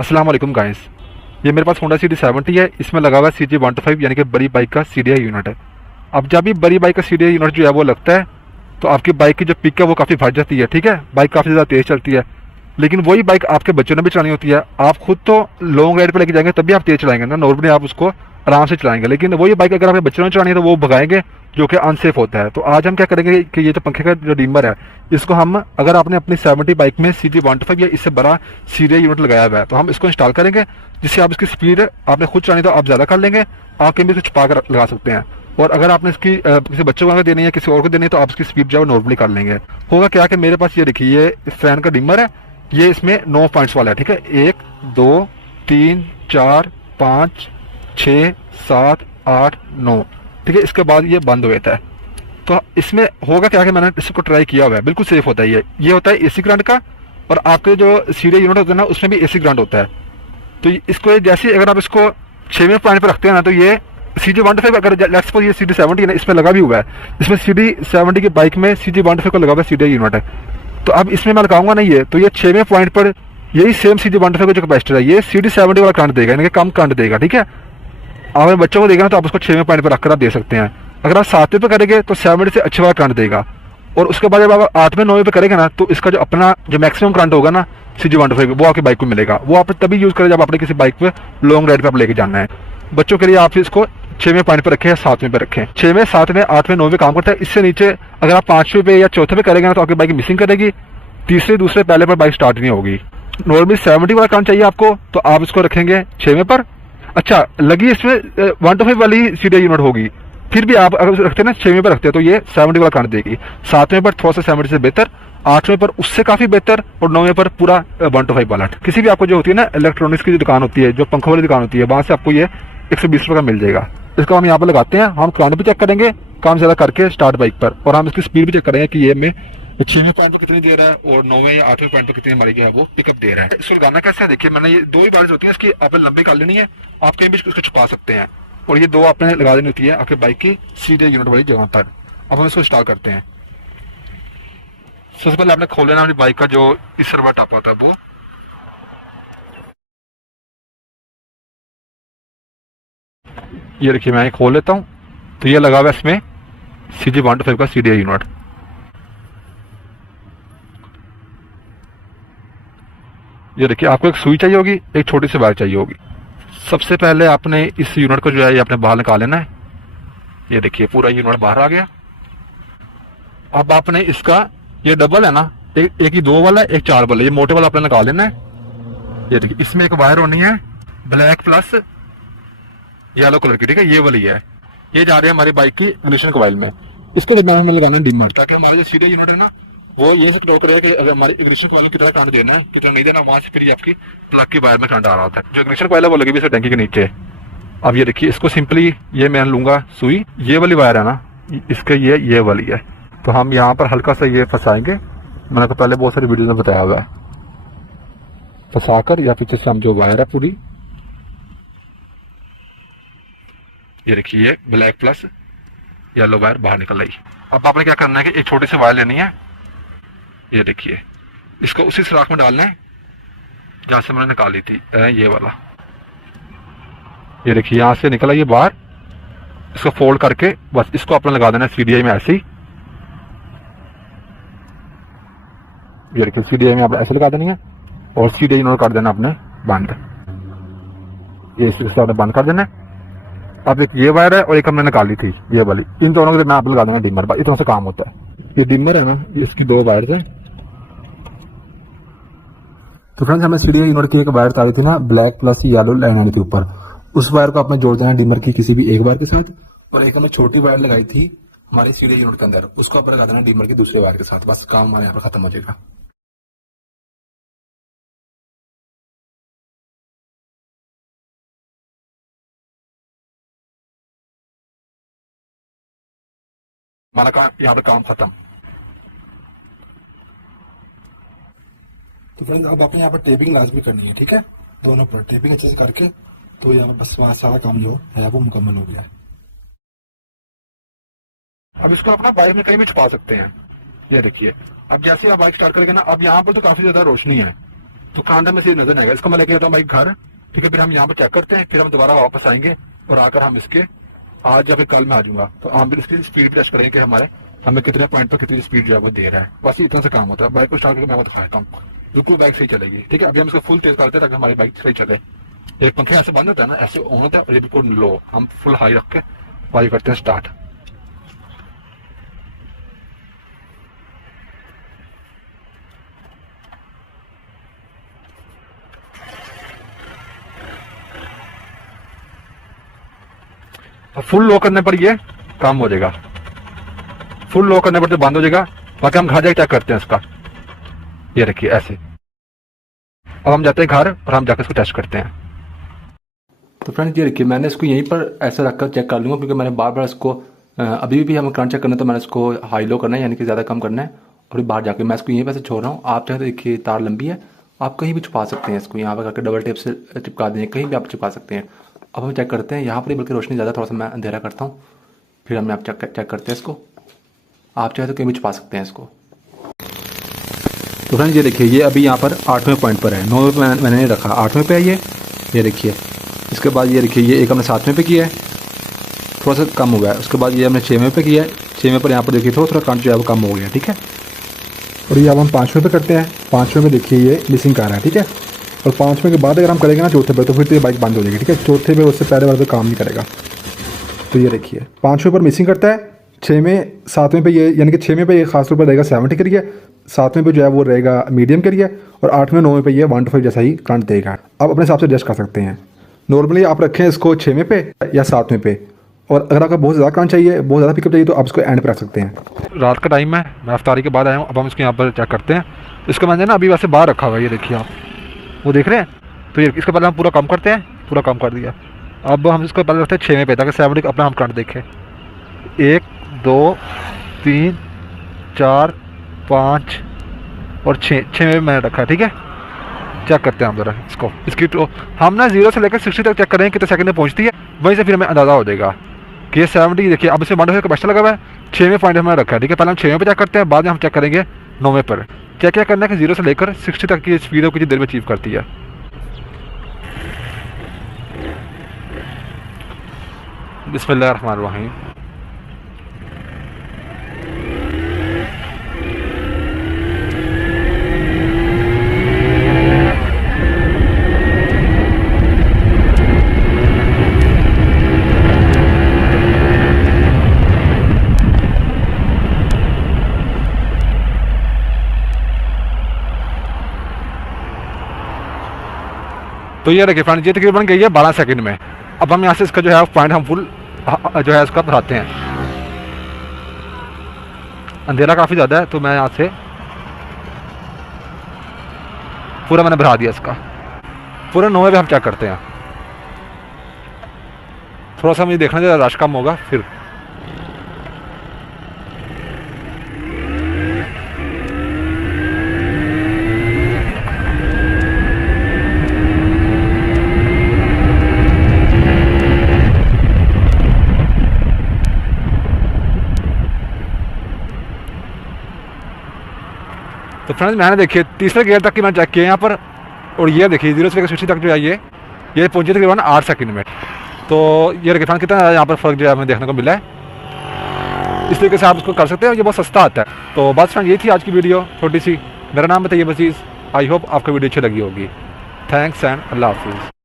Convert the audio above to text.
अस्सलाम वालेकुम गाइस। ये मेरे पास होंडा CD70 है। इसमें लगा हुआ है CG125 यानी कि बड़ी बाइक का CDI यूनिट है। अब जब भी बड़ी बाइक का CDI यूनिट जो है वो लगता है तो आपकी बाइक की जो पिक है वो काफ़ी बढ़ जाती है। ठीक है, बाइक काफ़ी ज़्यादा तेज़ चलती है। लेकिन वही बाइक आपके बच्चों ने भी चलानी होती है। आप खुद तो लॉन्ग राइड पर लेके जाएंगे तभी आप तेज़ चलाएंगे ना, नॉर्मली आप उसको आराम से चलाएंगे। लेकिन वही बाइक अगर आपके बच्चों ने चलानी है तो वो भगाएंगे, जो कि अनसेफ होता है। तो आज हम क्या करेंगे कि ये जो पंखे का जो डिमर है, इसको हम अगर आपने अपनी 70 बाइक में CG125 या इससे बड़ा CDI यूनिट लगाया हुआ है तो हम इसको इंस्टॉल करेंगे, जिससे आप इसकी स्पीड आपने खुद चलानी तो आप ज़्यादा कर लेंगे, आप कहीं भी इसको छुपा कर लगा सकते हैं। और अगर आपने इसकी किसी बच्चों को अगर देनी है, किसी और को देनी है, तो आप इसकी स्पीड जो है नॉर्मली कर लेंगे। होगा क्या कि मेरे पास ये देखिए, ये फैन का डिमर है, ये इसमें 9 पॉइंट्स वाला है। ठीक है, 1 2 3 4 5 6 7 8 9। ठीक है, इसके बाद ये बंद हो जाता है। तो इसमें होगा क्या कि मैंने इसको ट्राई किया हुआ है, बिल्कुल सेफ होता है। ये होता है AC करंट का, और आपके जो CDI यूनिट होता है ना उसमें भी AC करंट होता है। तो इसको जैसे अगर आप इसको 6वें पॉइंट पर रखते हैं ना, तो ये CG125 अगर लेट्स सपोज ये CD70 है ना, इसमें लगा भी हुआ है। इसमें CD70 की बाइक में CG125 का लगा हुआ है CDI यूनिट है। तो अब इसमें मैं लगाऊंगा ना ये, तो ये 6वें पॉइंट पर यही सेम CG125 का जो कैपेसिटर है ये CD70 वाला करंट देगा, यानी कि कम करंट देगा। ठीक है, आप अपने बच्चों को देगा ना तो आप उसको 6वें पॉइंट पर रखकर आप दे सकते हैं। अगर आप 7वें पे करेंगे तो 70 से अच्छा वाला करंट देगा। और उसके बाद जब आप 8वें 9वें पे करेंगे ना, तो इसका जो अपना जो मैक्सिमम करंट होगा ना CG125 वो आपकी बाइक को मिलेगा। वो आप तभी यूज़ करें जब आपने किसी बाइक पे लॉन्ग राइड पे आप लेके जाना है। बच्चों के लिए आप इसको 6वें पॉइंट पर रखें या 7वें पे रखें। 6वें 7वें 8वें 9वें काम करता है। इससे नीचे अगर आप 5वें पे या 4थे पे करेंगे ना तो आपकी बाइक मिसिंग करेगी। तीसरे दूसरे पहले पर बाइक स्टार्ट नहीं होगी। नॉर्मली 70 वाला करंट चाहिए आपको, तो आप इसको रखेंगे 6वें पर। अच्छा, लगी इसमें 125 वाली CDI यूनिट होगी, फिर भी आप अगर रखते हैं ना 6वें पर रखते हैं तो ये 70 वाला करंट देगी। 7वें पर थोड़ा सा 70 से बेहतर, 8वें पर उससे काफ़ी बेहतर, और 9वें पर पूरा 125 वाला। किसी भी आपको जो होती है ना इलेक्ट्रॉनिक्स की जो दुकान होती है, जो पंखों वाली दुकान होती है, वहाँ से आपको ये 120 रुपये का मिल जाएगा। इसको हम यहाँ पर लगाते हैं, हम करंट भी चेक करेंगे काम ज़्यादा करके स्टार्ट बाइक पर, और हम इसकी स्पीड भी चेक करेंगे कि ये हमें 6वें पॉइंट पर कितनी दे रहा है और 9वें या 8वें पॉइंट पर कितनी हमारी जो है वो पिकअप दे रहा है। इसको लगाना कैसे है, देखिए मैंने ये 2 ही बारिश होती है इसकी, आपने लंबी कर लेनी है, आप कहीं भी इसको छुपा सकते हैं। और ये 2 आपने लगा देनी होती है आपके बाइक की CDI यूनिट वाली जगह पर। अब हम इसको इंस्टॉल करते हैं। सबसे पहले आपने खोल लेना अपनी बाइक का जो इसर वाला टापा था वो। ये देखिए मैं खोल लेता हूँ, तो ये लगा हुआ है इसमें CG125 का CDI यूनिट। ये देखिए आपको एक सुई चाहिए होगी, एक छोटी सी वायर चाहिए होगी। सबसे पहले आपने इस यूनिट को जो है ये अपने बाहर निकाल लेना है। ये देखिए पूरा यूनिट बाहर आ गया। अब आपने इसका ये डबल है ना, एक ही 2 वाला, एक 4 वाला, ये मोटे वाला आपने निकाल लेना है। ये देखिए इसमें एक वायर होनी है ब्लैक प्लस येलो कलर की। ठीक है, ये वाली है, ये जा रही है हमारी बाइक की इग्निशन कॉइल में। इसके दरमियान हमें लगाना है डिमर, ताकि हमारा जो CDI यूनिट है ना वो यही से कंट्रोल करेगा कि अगर हमारी इग्निशन कॉइल को कितना करंट देना है कितना नहीं देना, वहां से फिर ये आपकी प्लग की वायर में करंट आ रहा होता है। जो इग्निशन कॉइल है वो लगी हुई है टंकी के नीचे। अब ये देखिए इसको सिंपली ये मैं लूंगा सुई, ये वाली वायर है ना इसके ये वाली है, तो हम यहाँ पर हल्का सा ये फंसाएंगे। मैंने तो पहले बहुत सारी वीडियो में बताया हुआ है, फंसाकर या पीछे से हम जो वायर है पूरी, ये देखिए ये ब्लैक प्लस येलो वायर बाहर निकल आई। अब आपने क्या करना है कि एक छोटी सी वायर लेनी है, ये देखिए इसको उसी सुराख में डालना है जहां से मैंने निकाली थी ये वाला। ये देखिए यहां से निकला ये बाहर, इसको फोल्ड करके बस इसको अपने लगा देना है CDI में ऐसे ही। ये देखिए CDI में आपने ऐसे लगा देनी है और CDI नोट कर देना आपने बंद। ये इसी से आपने बंद कर देना है। अब एक ये वायर है और एक हमने निकाली थी ये वाली, इन दोनों के मैं आप लगा देना डिमर। इतना से काम होता है। ये डिमर है ना, इसकी 2 वायर है। तो फ्रेंड्स हमें CDI यूनिट की एक वायर चाहिए थी ना, ब्लैक प्लस येलो लाइन आनी थी ऊपर, उस वायर को आपने जोड़ देना डिमर की किसी भी एक वायर के साथ। और एक हमने छोटी वायर लगाई थी हमारी CDI यूनिट के अंदर, उसको आप लगा देना डिमर की दूसरे वायर के साथ। बस काम हमारे यहाँ पर खत्म हो जाएगा। हमारा काम यहाँ पर काम खत्म। तो फ्रेंड्स अब आपने यहाँ पर टेपिंग लाजमी करनी है। ठीक है, दोनों पर टेपिंग अच्छे से करके, तो यहाँ बस सारा काम जो है वो मुकम्मल हो गया है। अब इसको अपना बाइक में कहीं भी छुपा सकते हैं। ये देखिए अब जैसे आप बाइक स्टार्ट करेंगे ना, अब यहाँ पर तो काफी ज्यादा रोशनी है, तो कांडा में से नजर आएगा। इसको मैं लेके आता हूँ भाई घर, ठीक है। फिर हम यहाँ पर चेक करते हैं, फिर हम दोबारा वापस आएंगे और आकर हम इसके आज या फिर कल में आ जाऊंगा तो हम फिर इसकी स्पीड टेस्ट करेंगे कि हमारे हमें कितने पॉइंट पर कितनी स्पीड जो है वो दे रहा है। बस इतना से काम होता है। बाइक को स्टार्ट करके मैं दिखाता हूँ, बिल्कुल बाइक सही चलेगी, ठीक है। अभी हम इसको फुल तेज करते हैं ताकि हमारी बाइक सही चले। एक पंखे ऐसे बंद होता है ना, ऐसे ऑन होता है और ये बिल्कुल लो, हम फुल हाई रख के बाइक करते हैं स्टार्ट। फुल लो करने पर ये काम हो जाएगा, फुल लो करने पर तो बंद हो जाएगा। बाकी हम घर जाके चेक करते हैं इसका। ये रखिए ऐसे। अब हम जाते हैं घर और हम जाकर इसको टेस्ट करते हैं। तो फ्रेंड्स ये देखिए, मैंने इसको यहीं पर ऐसे रखकर चेक कर लूँगा क्योंकि मैंने बार बार इसको अभी भी हमें करंट चेक करना है तो मैंने इसको हाई लो करना है, यानी कि ज़्यादा कम करना है। और फिर बाहर जाके मैं इसको यहीं पर से छोड़ रहा हूँ। आप चाहे तो देखिए तार लंबी है, आप कहीं भी छुपा सकते हैं इसको, यहाँ पर करके डबल टेप से चिपका देंगे, कहीं भी आप चिपका सकते हैं। अब हम चेक करते हैं यहाँ पर, बल्कि रोशनी ज़्यादा, थोड़ा सा मैं अंधेरा करता हूँ, फिर हम आप चेक करते हैं इसको। आप चाहे तो कहीं भी छुपा सकते हैं इसको। तो फ्रेंड्स ये देखिए, ये अभी यहाँ पर 8वें पॉइंट पर है, 9वें पे मैंने नहीं रखा, 8वें पे है ये देखिए। इसके बाद ये देखिए, ये एक हमने 7वें पे किया है, थोड़ा सा कम हो गया है। उसके बाद ये हमने 6वें पे किया है, 6वें पर यहाँ पर देखिए थोड़ा करंट जो है वो कम हो गया, ठीक है। और ये अब हम 5वें पे करते हैं। 5वें पे देखिए ये मिसिंग कार है, ठीक है। और 5वें के बाद अगर हम करेंगे ना चौथे पे, तो फिर तो ये बाइक बंद हो जाएगी, ठीक है। चौथे पे उससे पहले वाले पे काम नहीं करेगा। तो ये देखिए 5वें पर मिसिंग करता है, 6वें 7वें पे ये, यानी कि 6वें पे ये खासतौर पर रहेगा 70 करिए, 7वें पे जो है वो रहेगा मीडियम करिए, और 8वें 9वें पे ये 1 to 5 जैसा ही करंट देगा। आप अपने हिसाब से एडजस्ट कर सकते हैं। नॉर्मली आप रखें इसको 6वें पे या 7वें पे, और अगर आपको बहुत ज़्यादा करंट चाहिए, बहुत ज़्यादा पिकअप चाहिए, तो आप इसको एंड पे रख सकते हैं। रात का टाइम है, मैं अफ्तारी के बाद आया हूँ। अब हम इसको यहाँ पर चेक करते हैं। इसको मैंने ना अभी वैसे बाहर रखा हुआ है, ये देखिए आप, वो देख रहे हैं। तो ये इसके पहले हम पूरा कम करते हैं, पूरा कम कर दिया। अब हम इसको पहले रखते हैं 6वें पे, ताकि 70 अपना हम करंट देखें। 1 2 3 4 5 और 6वें में मैंने रखा है, ठीक है। चेक करते हैं हम जरा इसको, इसकी तो हम ना 0 से लेकर 60 तक चेक करेंगे कितने सेकंड में पहुंचती है, वहीं से फिर हमें अंदाज़ा हो जाएगा कि ये 70। देखिए अब इसमें 1 का बच्चा लगा हुआ है, 6वें पॉइंट हमने रखा है, ठीक है। पहले हम 6वें पे चेक करते हैं, बाद में हम चेक करेंगे 9वें पर। क्या करना है कि 0 से लेकर 60 तक की स्पीड है, कितनी देर में अचीव करती है। बिस्मिल्लाहिर्रहमानिर्रहीम। तो ये देखिए फ्रेंड, ये तकरीबन गई है 12 सेकंड में। अब हम यहाँ से इसका जो है पॉइंट हम फुल जो है इसका बढ़ाते हैं। अंधेरा काफ़ी ज़्यादा है, तो मैं यहाँ से पूरा मैंने बढ़ा दिया इसका। पूरा 9वें पे हम चेक करते हैं। थोड़ा सा मुझे देखना चाहिए, रश कम होगा फिर। तो फ्रेंड्स मैंने देखिए तीसरे गियर तक की मैंने चेक किया यहाँ पर, और ये देखिए 0 से लेकर 60 तक जो है ये पहुंचे तकरीबन 8 सेकंड में। तो ये देखिए फ्रेंड्स कितना यहाँ पर फ़र्क जो है हमें देखने को मिला है। इस तरीके से आप इसको कर सकते हैं, ये बहुत सस्ता आता है। तो बस फ्रेंड ये थी आज की वीडियो छोटी सी। मेरा नाम है तैयब अज़ीज़। आई होप आपको वीडियो अच्छी लगी होगी। थैंक्स एंड अल्लाह हाफिज़।